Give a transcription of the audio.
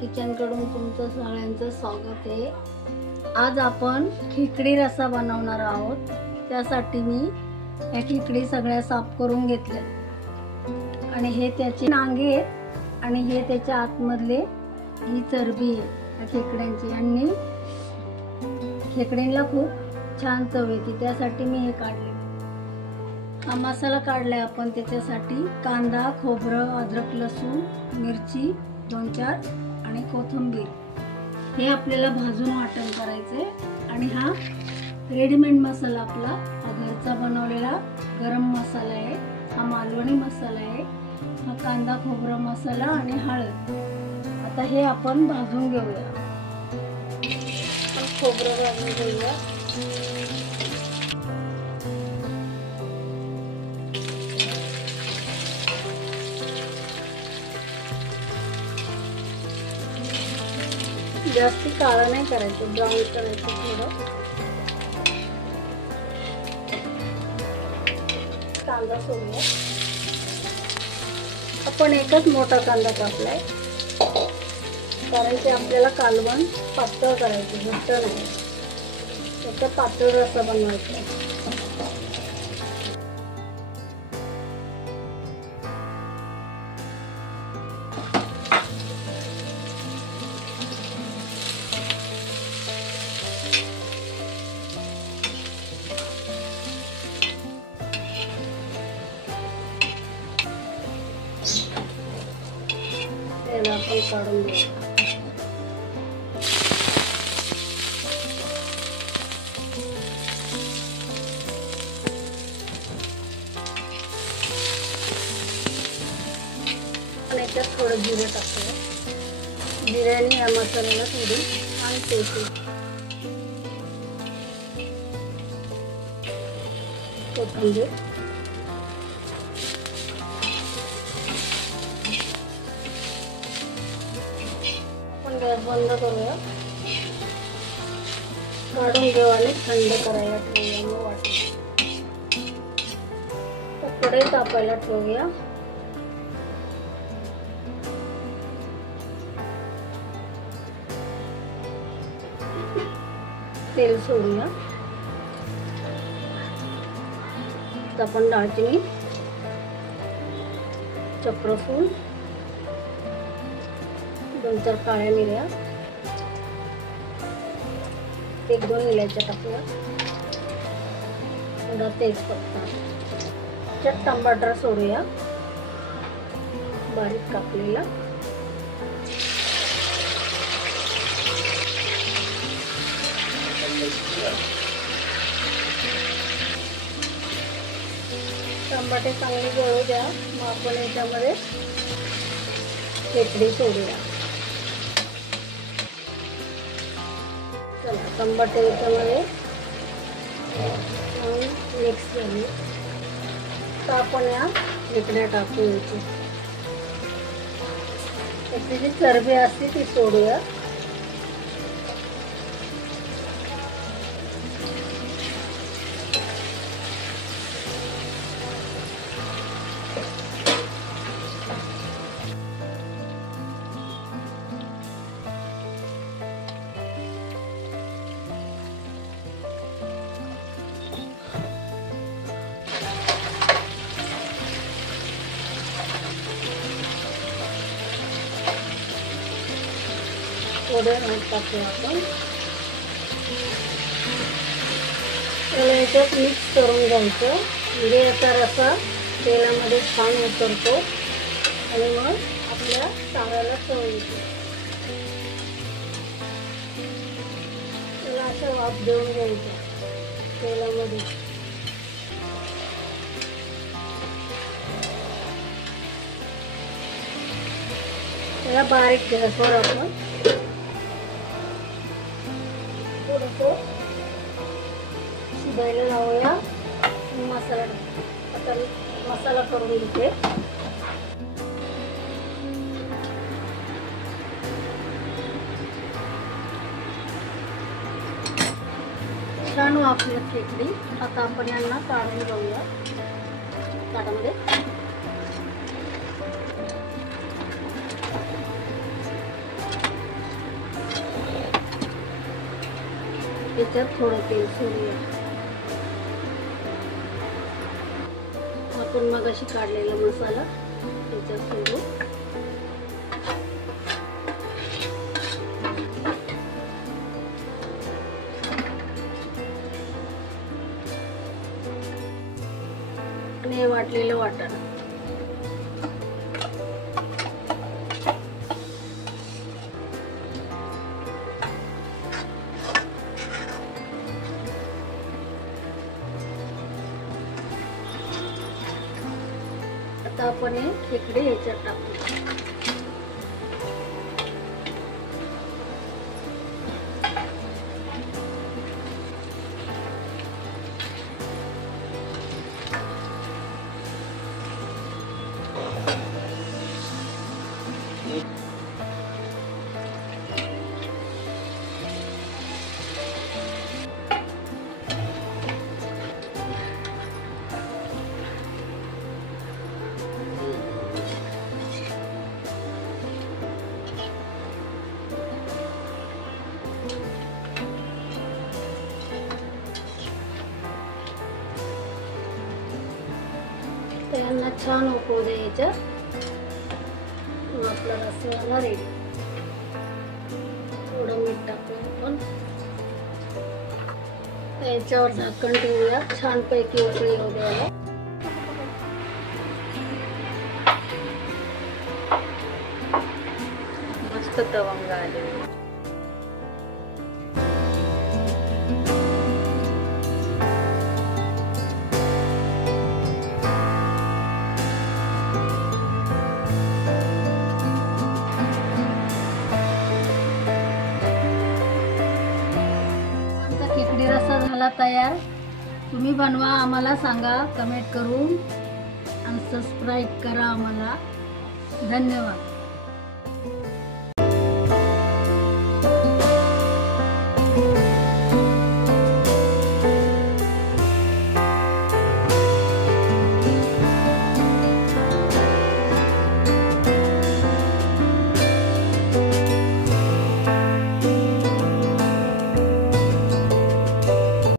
Kitchen कडून तुमचं सगळ्यांचं स्वागत आहे। आज आपण खिचडी रस्सा बनवणार आहोत। त्यासाठी मी या खिचडी सगळ्या साफ करून घेतल्या आणि हे त्याचे नांगे आणि हे त्याच्या आतमधले ही चरबी आहे या खेकड्यांची आणि खेकड्यांना खूप छान चव येते, त्यासाठी मी हे काढले। हा मसाला काढलाय आपण। त्याच्यासाठी कांदा, खोबरं, अद्रक, लसूण, मिरची 2-4 आणि कोथिंबीर हे आपल्याला भाजून वाटण करायचे। आणि हा रेडीमेड मसाला आपला हा घरचा बनवलेला गरम मसाला आहे, हा मालवणी मसाला आहे, हा कांदा खोबरं मसाला आणि हळद। आता हे आपण भाजून घेऊया। खोबरं भाजून घेऊया। जास्ती काळा नाही करायचं, ब्राऊन करायचं थोडं। कांदा सोडूया। आपण एकच मोठा कांदा कापलाय, कारण की आपल्याला कालवण पातळ करायचं, घट्ट नाही, फक्त पातळ रस्सा बनवायचा। तेल आपण काढून घेऊ। आणि त्यात थोडं जिरे टाकूया। जिऱ्याने या मसाल्याला थोडी छान टेस्ट येते। कोथिंबीर, आपण गॅस बंद करूया, काढून घेऊ आणि थंड करायला ठेवूया। मग वाटेल कढई तापायला ठेवूया। तेल सोडूया। आपण दालचिनी, चक्रफूल, 2-4 काळ्या मिऱ्या, 1-2 इलायच्या टाकूया, थोडा तेजपत्ता, त्यात टमाटर सोडूया बारीक कापलेला। टमाटे चांगले गळू द्या। मग आपण याच्यामध्ये खेकडी सोडूया। चला, टमाटे याच्यामध्ये मिक्स झाली तर आपण या खेकड्या टाकू याची। त्याची जी चरबी असते ती सोडूया। थोडे मीठ टाकूया आपण। त्याला याच्यात मिक्स करून घ्यायचं, म्हणजे याचा रस्सा तेलामध्ये छान उतरतो आणि मग आपल्या ताव्याला चव येते। त्याला असं वाफ देऊन घ्यायचं तेलामध्ये। त्याला बारीक गॅसवर आपण थोडंसं शिजायला लावूया। मसाला आता मसाला करून घेते। छान वाफली खेकडी। आता आपण यांना काढून घेऊया ताटामध्ये। याच्यात थोडं तेल सोडूया. आपण मगाशी काढलेला मसाला याच्यात सोडू. आणि हे वाटलेलं वाटण आता आपण हे खेकडे याच्यात टाकू. त्यांना छान उकळू द्यायचं. आपला रस्सा रेडी. थोडं मीठ टाकू आपण. याच्यावर झाकण ठेवूया. छानपैकी उकळी येऊ द्यायला. मस्त तवंग आले. खेकडी रस्सा झाला तयार. तुम्ही बनवा, आम्हाला सांगा कमेंट करून आणि सबस्क्राईब करा आम्हाला. धन्यवाद.